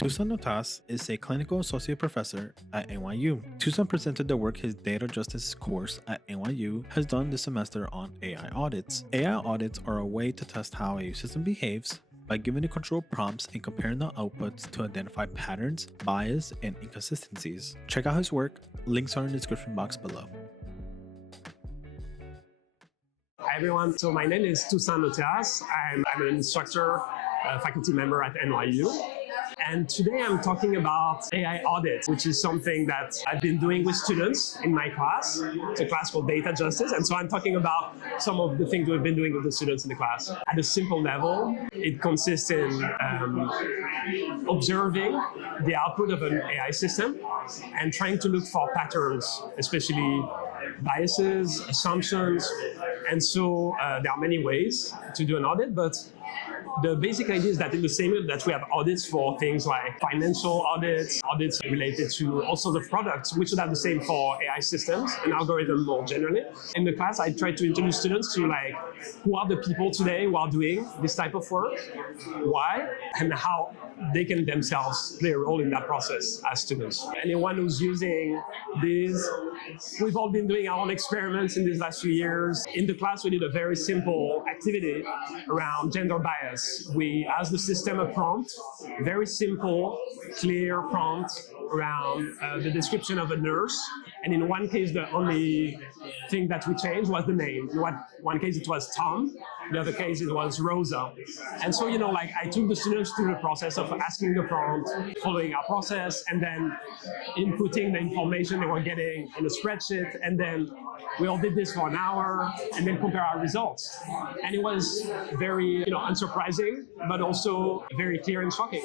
Toussaint Nothias is a clinical associate professor at NYU. Toussaint presented the work his data justice course at NYU has done this semester on AI audits. AI audits are a way to test how a system behaves by giving it controlled prompts and comparing the outputs to identify patterns, bias, and inconsistencies. Check out his work. Links are in the description box below. Hi everyone, so my name is Toussaint Nothias. I'm an instructor, faculty member at NYU. And today I'm talking about AI audits, which is something that I've been doing with students in my class. It's a class called Data Justice. And so I'm talking about some of the things we've been doing with the students in the class. At a simple level, it consists in observing the output of an AI system and trying to look for patterns, especially biases, assumptions. And so there are many ways to do an audit, but the basic idea is that in the same way that we have audits for things like financial audits, audits related to all sorts of products, we should have the same for AI systems and algorithms more generally. In the class, I try to introduce students to who are the people today who are doing this type of work, why, and how they can themselves play a role in that process as students. Anyone who's using these, we've all been doing our own experiments in these last few years. In the class, we did a very simple activity around gender bias. We asked the system a prompt, very simple, clear prompt around the description of a nurse. And in one case, the only thing that we changed was the name. In one case, it was Tom. In the other case, it was Rosa. And so, I took the students through the process of asking the prompt, following our process, and then inputting the information they were getting in a spreadsheet. And then we all did this for an hour and then compare our results. And it was very, unsurprising, but also very clear and shocking.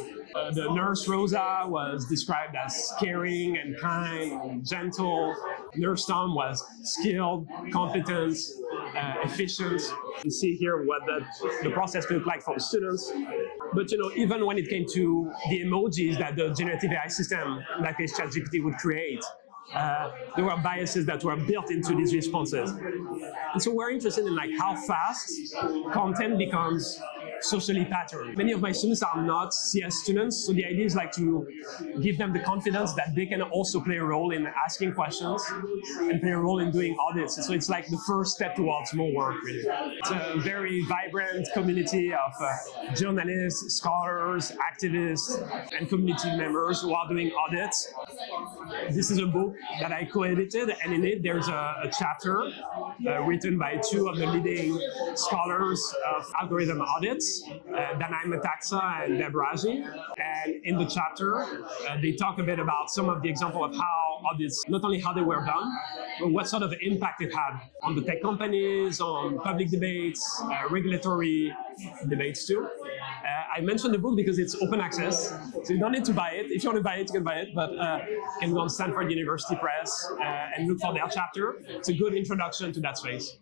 The nurse Rosa was described as caring and kind and gentle. Nurse Tom was skilled, competent, efficient. You see here what the process looked like for the students. But even when it came to the emojis that the generative AI system, in that case ChatGPT, would create, there were biases that were built into these responses. And so we're interested in how fast content becomes socially patterned. Many of my students are not CS students, so the idea is to give them the confidence that they can also play a role in asking questions and play a role in doing audits. And so it's the first step towards more work, really. It's a very vibrant community of journalists, scholars, activists, and community members who are doing audits. This is a book that I co-edited, and in it there's a chapter written by two of the leading scholars of algorithm audits, Danae Metaxa and Deb Raji. And in the chapter, they talk a bit about some of the example of how audits, not only how they were done, but what sort of impact it had on the tech companies, on public debates, regulatory debates too. I mentioned the book because it's open access, so you don't need to buy it. If you want to buy it, you can buy it, but you can go on Stanford University Press and look for their chapter. It's a good introduction to that space.